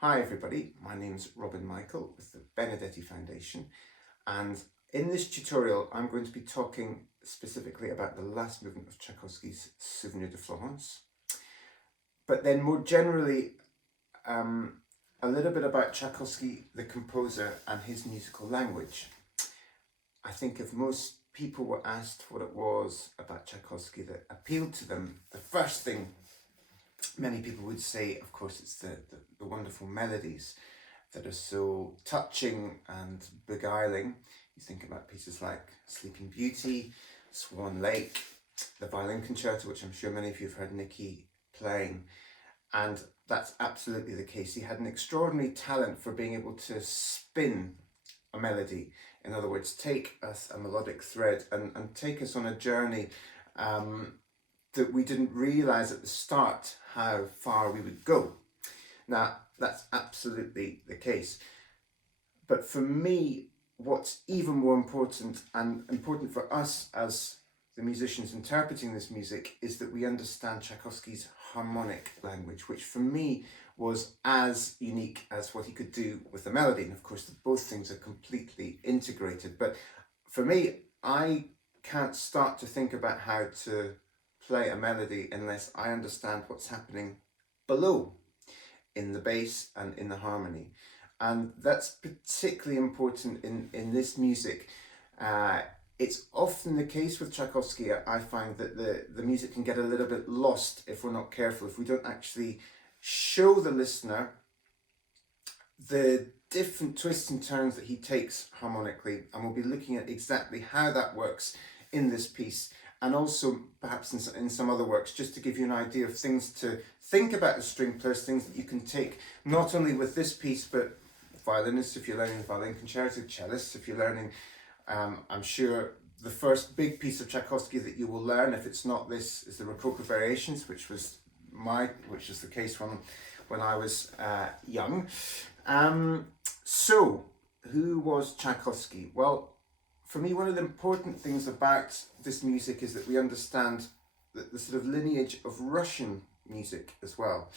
Hi everybody, my name's Robin Michael with the Benedetti Foundation, and in this tutorial I'm going to be talking specifically about the last movement of Tchaikovsky's Souvenir de Florence, but then more generally a little bit about Tchaikovsky the composer and his musical language. I think if most people were asked what it was about Tchaikovsky that appealed to them, the first thing many people would say, of course, it's the wonderful melodies that are so touching and beguiling. You think about pieces like Sleeping Beauty, Swan Lake, the violin concerto, which I'm sure many of you have heard Nicky playing, and that's absolutely the case. He had an extraordinary talent for being able to spin a melody. In other words, take us a melodic thread and take us on a journey that we didn't realize at the start how far we would go. Now, that's absolutely the case. But for me, what's even more important, and important for us as the musicians interpreting this music, is that we understand Tchaikovsky's harmonic language, which for me was as unique as what he could do with the melody. And of course, both things are completely integrated. But for me, I can't start to think about how to play a melody unless I understand what's happening below in the bass and in the harmony. And that's particularly important in this music. It's often the case with Tchaikovsky, I find, that the music can get a little bit lost if we're not careful, if we don't actually show the listener the different twists and turns that he takes harmonically. And we'll be looking at exactly how that works in this piece, and also perhaps in some other works, just to give you an idea of things to think about as string players, things that you can take not only with this piece, but violinists if you're learning the violin concerto, cellists if you're learning, I'm sure the first big piece of Tchaikovsky that you will learn, if it's not this, is the Rococo Variations, which was the case when I was young. So, who was Tchaikovsky? Well, for me, one of the important things about this music is that we understand the sort of lineage of Russian music as well.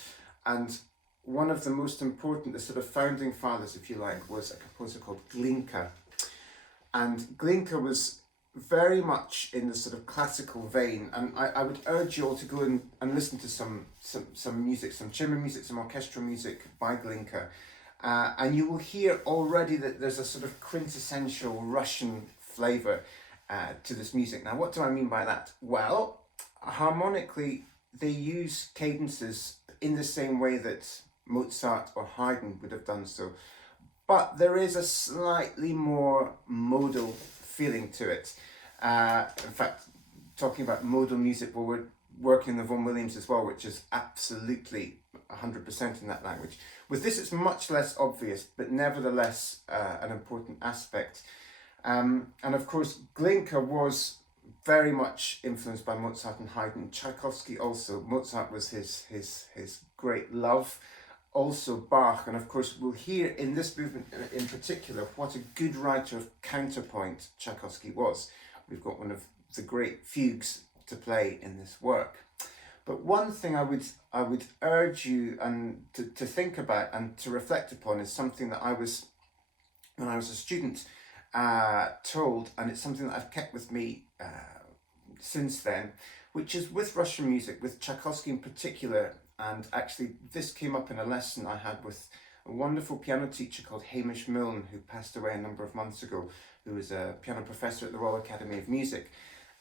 And one of the most important, the sort of founding fathers, if you like, was a composer called Glinka. And Glinka was very much in the sort of classical vein. And I would urge you all to go and listen to some music, some chamber music, some orchestral music by Glinka. And you will hear already that there's a sort of quintessential Russian flavour to this music. Now, what do I mean by that? Well, harmonically, they use cadences in the same way that Mozart or Haydn would have done so. But there is a slightly more modal feeling to it. In fact, talking about modal music, well, we're working the Vaughan Williams as well, which is absolutely 100% in that language. With this, it's much less obvious, but nevertheless an important aspect. And of course, Glinka was very much influenced by Mozart and Haydn. Tchaikovsky also. Mozart was his great love. Also Bach, and of course we'll hear in this movement in particular what a good writer of counterpoint Tchaikovsky was. We've got one of the great fugues to play in this work. But one thing I would urge you to think about and to reflect upon is something that I was, when I was a student, told, and it's something that I've kept with me since then, which is with Russian music, with Tchaikovsky in particular. And actually this came up in a lesson I had with a wonderful piano teacher called Hamish Milne, who passed away a number of months ago, who was a piano professor at the Royal Academy of Music.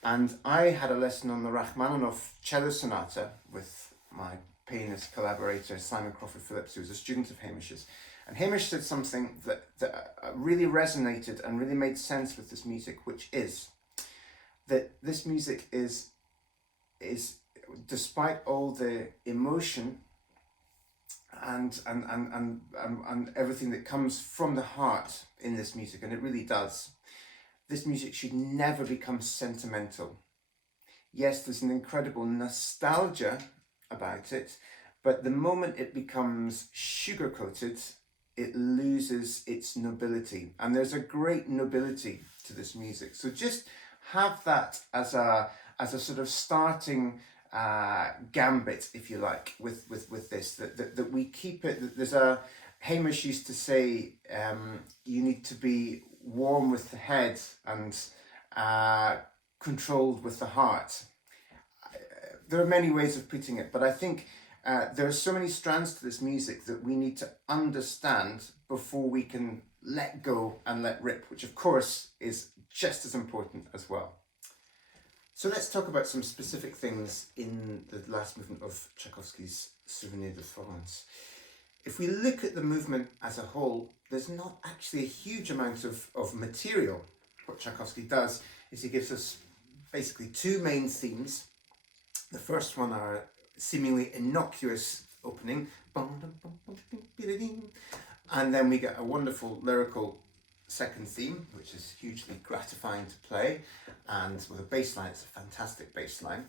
And I had a lesson on the Rachmaninoff cello sonata with my pianist collaborator Simon Crawford Phillips, who was a student of Hamish's. And Hamish said something that really resonated and really made sense with this music, which is that this music is despite all the emotion and everything that comes from the heart in this music, and it really does, this music should never become sentimental. Yes, there's an incredible nostalgia about it, but the moment it becomes sugar-coated, it loses its nobility. And there's a great nobility to this music. So just have that as a sort of starting gambit, if you like, with this, that we keep it. There's a Hamish used to say, you need to be warm with the head and controlled with the heart. There are many ways of putting it, but I think there are so many strands to this music that we need to understand before we can let go and let rip, which of course is just as important as well. So let's talk about some specific things in the last movement of Tchaikovsky's Souvenir de Florence. If we look at the movement as a whole, there's not actually a huge amount of material. What Tchaikovsky does is he gives us basically two main themes. The first one are seemingly innocuous opening, and then we get a wonderful lyrical second theme, which is hugely gratifying to play, and with a bass line, it's a fantastic bass line.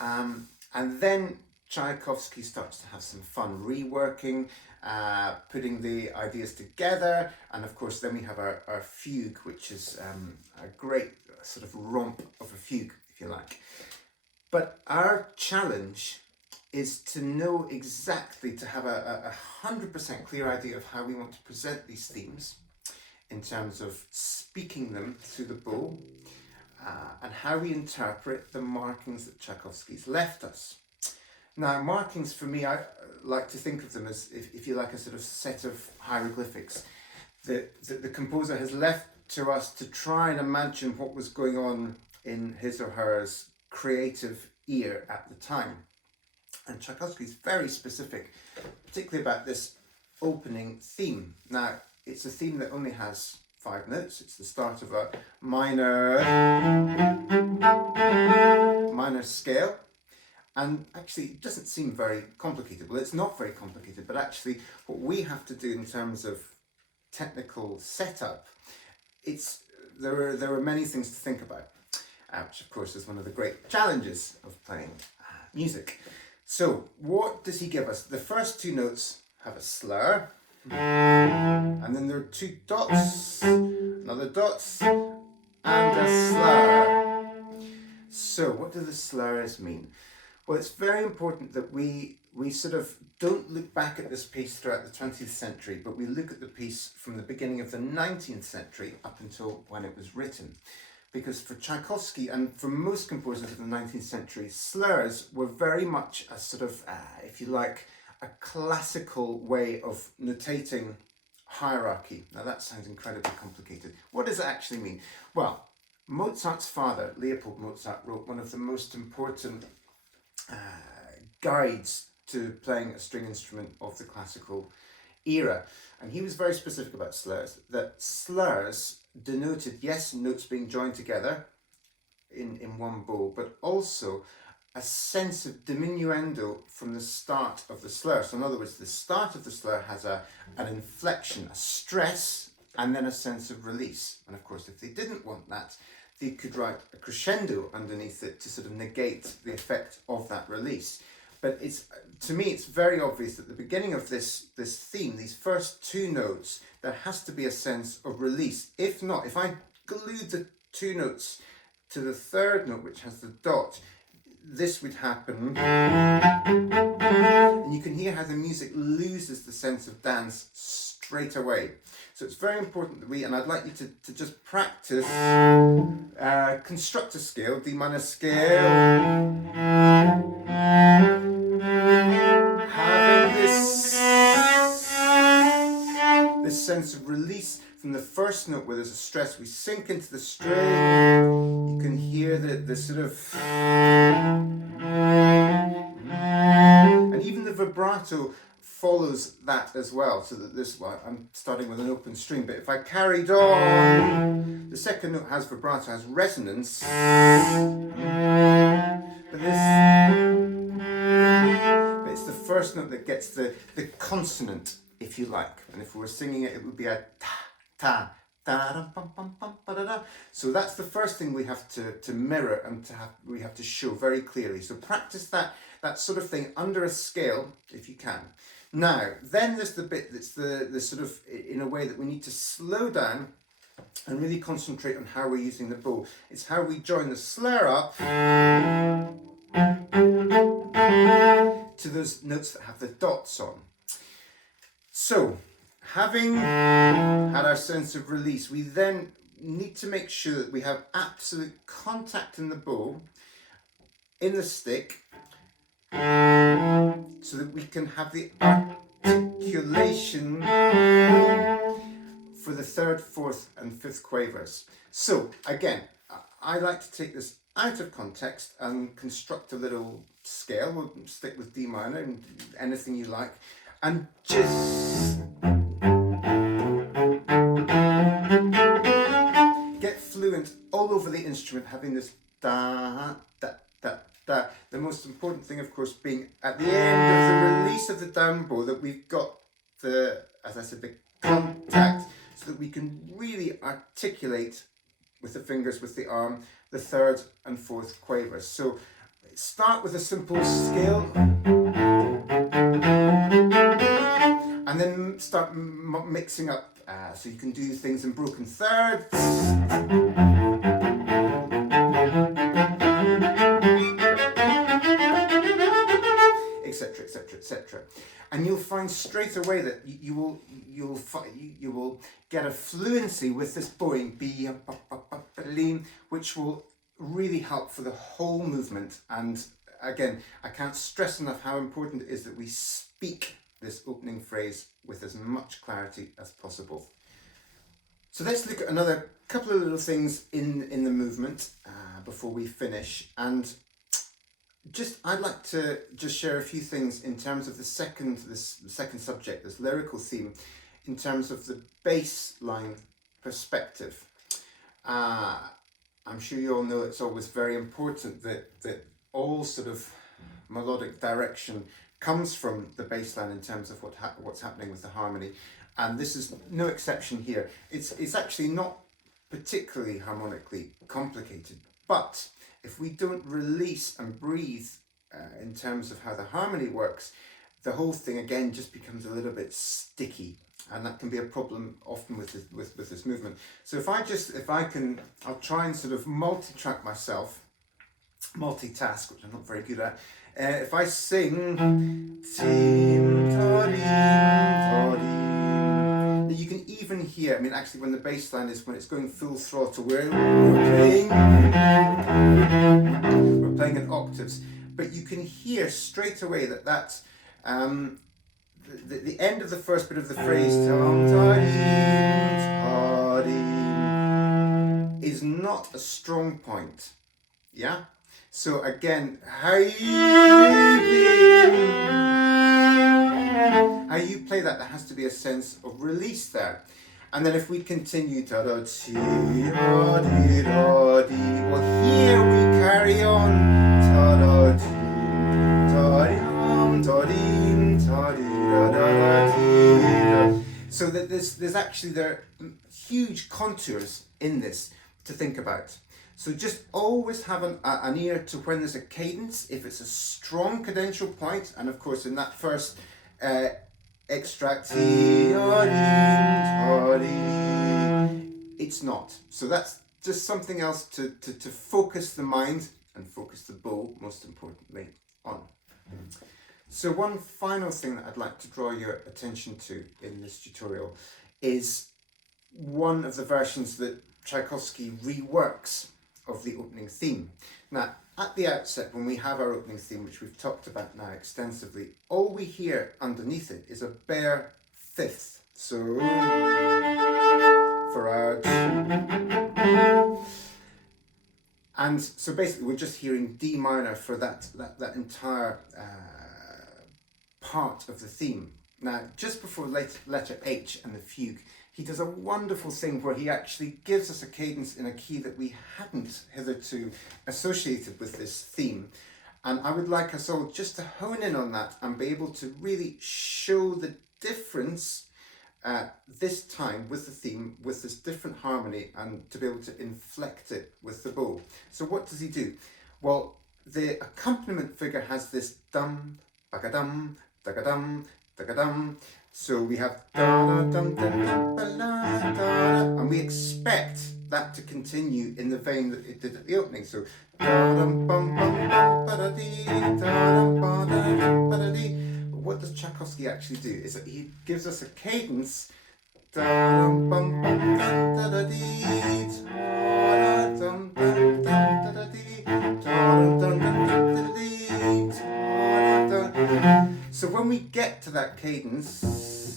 And then Tchaikovsky starts to have some fun reworking, putting the ideas together, and of course then we have our fugue, which is a great sort of romp of a fugue, if you like. But our challenge is to know exactly, to have a 100% clear idea of how we want to present these themes in terms of speaking them through the bow, and how we interpret the markings that Tchaikovsky's left us. Now, markings for me, I like to think of them as, if you like, a sort of set of hieroglyphics that the composer has left to us to try and imagine what was going on in his or her creative ear at the time. And Tchaikovsky is very specific, particularly about this opening theme. Now, it's a theme that only has 5 notes. It's the start of a minor scale. And actually, it doesn't seem very complicated. Well, it's not very complicated, but actually what we have to do in terms of technical setup, there are many things to think about, which of course is one of the great challenges of playing music. So what does he give us? The first 2 notes have a slur, and then there are 2 dots, another dots, and a slur. So what do the slurs mean? Well, it's very important that we sort of don't look back at this piece throughout the 20th century, but we look at the piece from the beginning of the 19th century up until when it was written. Because for Tchaikovsky and for most composers of the 19th century, slurs were very much a sort of, if you like, a classical way of notating hierarchy. Now that sounds incredibly complicated. What does it actually mean? Well, Mozart's father, Leopold Mozart, wrote one of the most important guides to playing a string instrument of the classical era. And he was very specific about slurs, that slurs denoted, yes, notes being joined together in one bow, but also a sense of diminuendo from the start of the slur. So in other words, the start of the slur has an inflection, a stress, and then a sense of release. And of course, if they didn't want that, they could write a crescendo underneath it to sort of negate the effect of that release. But to me, it's very obvious that at the beginning of this theme, these first 2 notes, there has to be a sense of release. If not, if I glue the 2 notes to the 3rd note, which has the dot, this would happen. And you can hear how the music loses the sense of dance straight away. So it's very important that and I'd like you to just practice construct a scale, D minor scale, having this sense of release from the first note where there's a stress. We sink into the string. You can hear the sort of, and even the vibrato follows that as well, so that I'm starting with an open string, but if I carried on, the second note has vibrato, has resonance, but it's the first note that gets the consonant, if you like, and if we were singing it, it would be a ta, ta, da. So that's the first thing we have to mirror and we have to show very clearly. So practice that sort of thing under a scale if you can. Now, then there's the bit that's the sort of, in a way that we need to slow down and really concentrate on how we're using the bow. It's how we join the slur up to those notes that have the dots on. So, having had our sense of release, we then need to make sure that we have absolute contact in the bow, in the stick, so that we can have the articulation for the third, fourth and fifth quavers. So again, I like to take this out of context and construct a little scale. We'll stick with D minor and anything you like, and just get fluent all over the instrument, having this da, da, da, da. The most important thing, of course, being at the end of the release of the down bow that we've got the, as I said, the contact, so that we can really articulate with the fingers, with the arm, the third and fourth quavers. So start with a simple scale, and then start mixing up. So you can do things in broken thirds, etc., etc., etc. And you'll find straight away that you will get a fluency with this bowing, which will really help for the whole movement. And again, I can't stress enough how important it is that we speak this opening phrase with as much clarity as possible. So let's look at another couple of little things in the movement before we finish. And I'd like to just share a few things in terms of the second subject, this lyrical theme, in terms of the bass line perspective. I'm sure you all know it's always very important that all sort of melodic direction comes from the bass line in terms of what's happening with the harmony, and this is no exception here. It's actually not particularly harmonically complicated, but if we don't release and breathe in terms of how the harmony works, the whole thing again just becomes a little bit sticky, and that can be a problem often with this movement. So I'll try and sort of multi-track myself, multitask, which I'm not very good at. If I sing, tim, ta-dim, you can even hear, I mean, actually when the bass line is, when it's going full throttle, we're playing in octaves, but you can hear straight away that that's the end of the first bit of the phrase, is not a strong point. Yeah? So again, how you play that, there has to be a sense of release there. And then if we continue, well, here we carry on, so that there's actually there are huge contours in this to think about. So just always have an ear to when there's a cadence, if it's a strong cadential point, and of course in that first extract, it's not. So that's just something else to focus the mind and focus the bow, most importantly, on. So one final thing that I'd like to draw your attention to in this tutorial is one of the versions that Tchaikovsky reworks of the opening theme. Now, at the outset, when we have our opening theme, which we've talked about now extensively, all we hear underneath it is a bare fifth. So, for our... And so basically we're just hearing D minor for that entire part of the theme. Now, just before letter H and the fugue, he does a wonderful thing where he actually gives us a cadence in a key that we hadn't hitherto associated with this theme. And I would like us all just to hone in on that and be able to really show the difference this time with the theme, with this different harmony, and to be able to inflect it with the bow. So what does he do? Well, the accompaniment figure has this dum, bagadum, dagadum, dagadum. So we have da da dum dum dum ba la da, and we expect that to continue in the vein that it did at the opening. So, but what does Tchaikovsky actually do? Is that he gives us a cadence. So when we get to that cadence,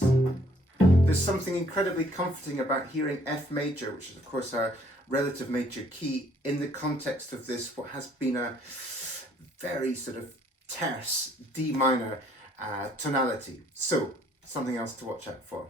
there's something incredibly comforting about hearing F major, which is of course our relative major key, in the context of this, what has been a very sort of terse D minor tonality. So something else to watch out for.